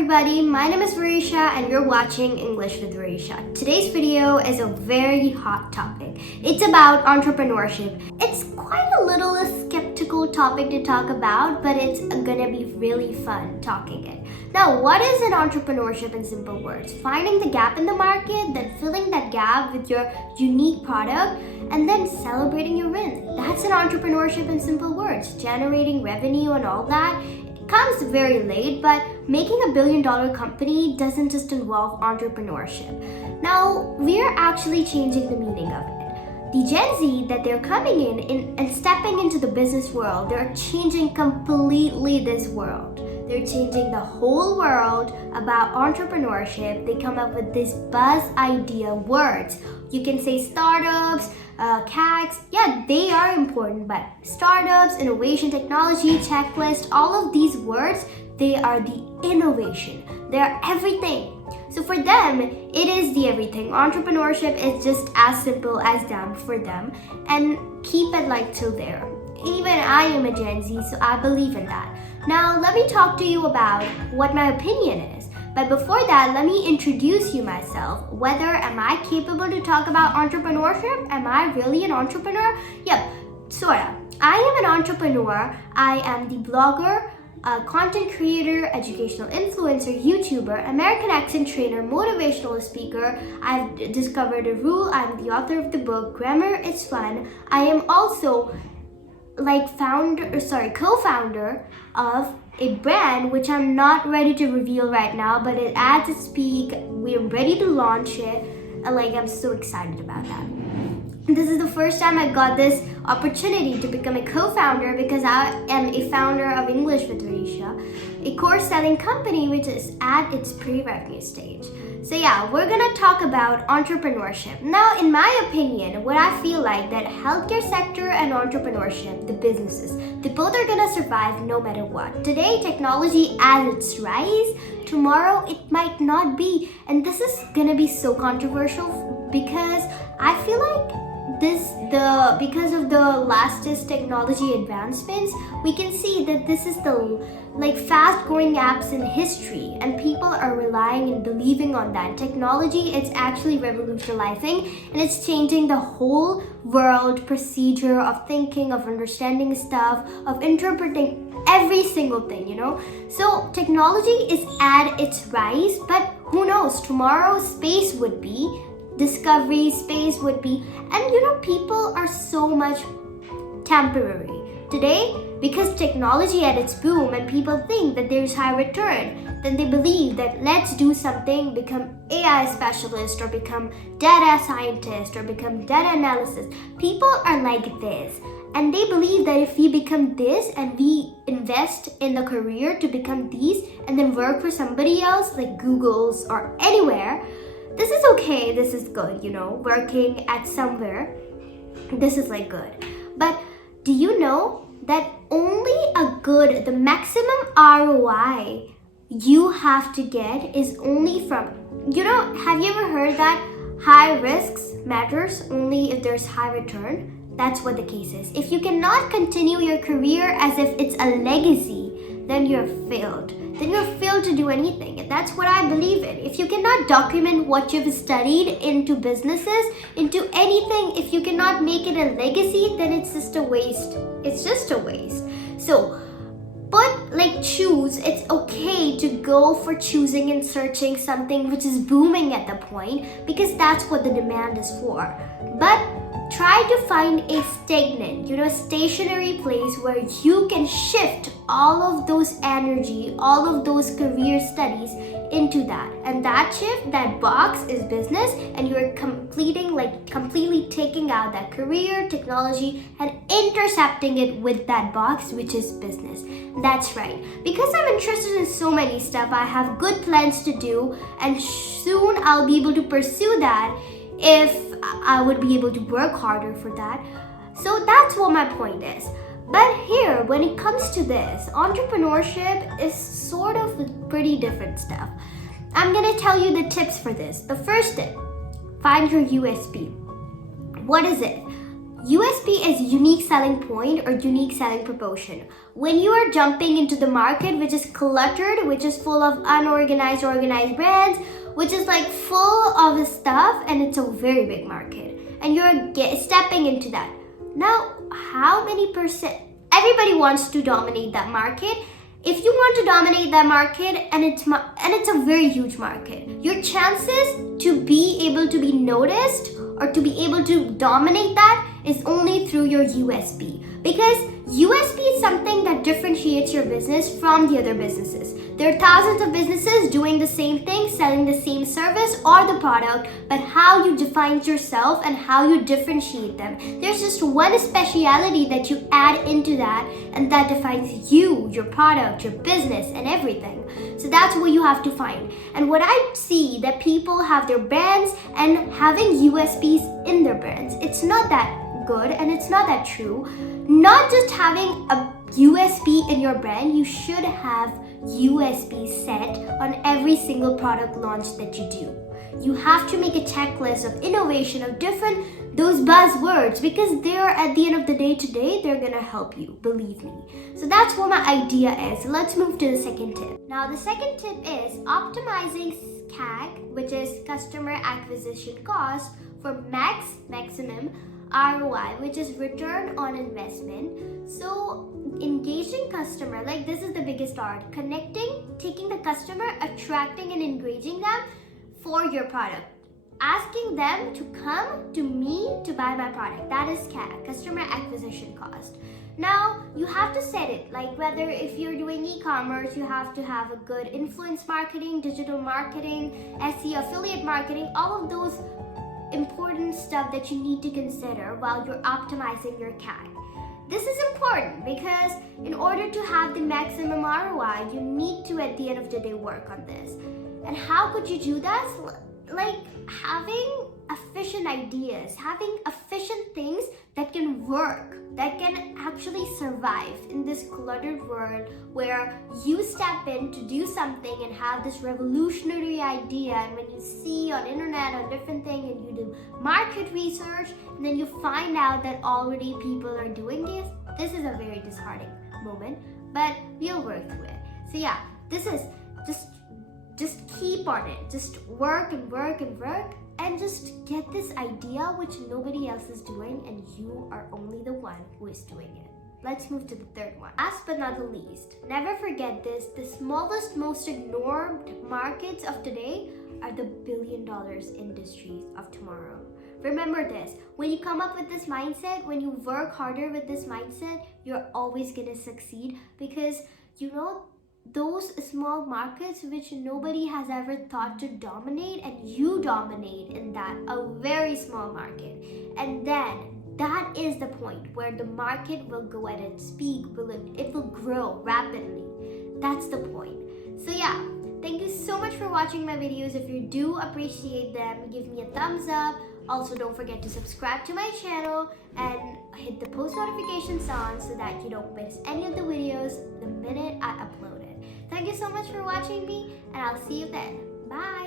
everybody, my name is Varisha and you're watching English with Varisha. Today's video is a very hot topic. It's about entrepreneurship. It's quite a little skeptical topic to talk about, but it's gonna be really fun talking it. Now, what is an entrepreneurship in simple words? Finding the gap in the market, then filling that gap with your unique product, and then celebrating your wins. That's an entrepreneurship in simple words. Generating revenue and all that. Comes very late, but making $1 billion company doesn't just involve entrepreneurship. Now, we're actually changing the meaning of it. The Gen Z that they're coming in and stepping into the business world, they're changing completely this world. They're changing the whole world about entrepreneurship. They come up with these buzz idea words. You can say startups, CACs, yeah, they are important, but startups, innovation, technology, checklist, all of these words, they are the innovation. They're everything. So for them, it is the everything. Entrepreneurship is just as simple as that for them, and keep it like till there. Even I am a Gen Z, so I believe in that. Now, let me talk to you about what my opinion is. But before that, let me introduce you myself. Whether am I capable to talk about entrepreneurship? Am I really an entrepreneur? Yep, sorta. I am an entrepreneur. I am the blogger, content creator, educational influencer, YouTuber, American accent trainer, motivational speaker. I've discovered a rule. I'm the author of the book, Grammar is Fun. I am also co-founder of a brand which I'm not ready to reveal right now, but as I speak, we're ready to launch it. I'm so excited about that. This is the first time I got this opportunity to become a co-founder because I am a founder of English with Varisha, a course selling company which is at its pre-revenue stage. So yeah, we're gonna talk about entrepreneurship. Now, in my opinion, what I feel like that healthcare sector and entrepreneurship, the businesses, they both are gonna survive no matter what. Today, technology as its rise, tomorrow it might not be. And this is gonna be so controversial because I feel like because of the latest technology advancements, we can see that this is the fast growing apps in history, and people are relying and believing on that technology. It's actually revolutionizing, and it's changing the whole world procedure of thinking, of understanding stuff, of interpreting every single thing, So technology is at its rise, but who knows, tomorrow space would be, discovery, space would be, and people are so much temporary. Today, because technology at its boom and people think that there's high return, then they believe that let's do something, become AI specialist or become data scientist or become data analysis. People are like this, and they believe that if we become this and we invest in the career to become these and then work for somebody else like Google's or anywhere, this is okay, this is good, working at somewhere, this is good. But do you know that only the maximum ROI you have to get is only from, have you ever heard that high risks matters only if there's high return? That's what the case is. If you cannot continue your career as if it's a legacy, then you're failed. Then you're failed to do anything. And that's what I believe in. If you cannot document what you've studied into businesses, into anything, if you cannot make it a legacy, then it's just a waste. It's just a waste. So, choose. It's okay to go for choosing and searching something which is booming at the point, because that's what the demand is for. But try to find a stagnant, stationary place where you can shift all of those energy, all of those career studies into that. And that shift, that box is business, and you're completely taking out that career, technology, and intercepting it with that box, which is business. That's right. Because I'm interested in so many stuff, I have good plans to do, and soon I'll be able to pursue that if I would be able to work harder for that. So that's what my point is. But here, when it comes to this, entrepreneurship is sort of pretty different stuff. I'm gonna tell you the tips for this. The first tip, find your USP. What is it? USP is unique selling point or unique selling proportion. When you are jumping into the market which is cluttered, which is full of unorganized, organized brands, which is like full of stuff, and it's a very big market, and you're stepping into that. Now, how many percent? Everybody wants to dominate that market. If you want to dominate that market and it's a very huge market, your chances to be able to be noticed or to be able to dominate that is only through your USP, because USP is something that differentiates your business from the other businesses. There are thousands of businesses doing the same thing, selling the same service or the product, but how you define yourself and how you differentiate them. There's just one speciality that you add into that, and that defines you, your product, your business, and everything. So that's what you have to find. And what I see that people have their brands and having USPs in their brands, it's not that good and it's not that true. Not just having a USP in your brand, you should have USP set on every single product launch that you do. You have to make a checklist of innovation, of different those buzzwords, because they're at the end of the day today, they're gonna help you, believe me. So that's what my idea is. Let's move to the second tip. Now the second tip is optimizing CAC, which is customer acquisition cost, for maximum ROI, which is return on investment. So engaging customer, like this is the biggest art, connecting, taking the customer, attracting and engaging them for your product, asking them to come to me to buy my product. That is CAC, customer acquisition cost. Now you have to set it, like whether if you're doing e-commerce, you have to have a good influence marketing, digital marketing, SEO, affiliate marketing, all of those important stuff that you need to consider while you're optimizing your CAC. This is important because in order to have the maximum ROI, you need to at the end of the day work on this. And how could you do that? Like having efficient ideas, having efficient things that can work, that can actually survive in this cluttered world where you step in to do something and have this revolutionary idea, and when you see on internet or different thing and you do market research and then you find out that already people are doing this is a very disheartening moment, but we'll work through it. So yeah, this is just keep on it, just work and work and work, and just get this idea which nobody else is doing and you are only the one who is doing it. Let's move to the third one. Last but not the least, never forget this, the smallest, most ignored markets of today are the billion-dollar industries of tomorrow. Remember this, when you come up with this mindset, when you work harder with this mindset, you're always gonna succeed, because you know those small markets which nobody has ever thought to dominate, and you dominate in that, a very small market. And then that is the point where the market will go at its peak, it will grow rapidly. That's the point. So yeah, thank you so much for watching my videos. If you do appreciate them, give me a thumbs up. Also, don't forget to subscribe to my channel and hit the post notifications on so that you don't miss any of the videos the minute I upload it. Thank you so much for watching me, and I'll see you then. Bye!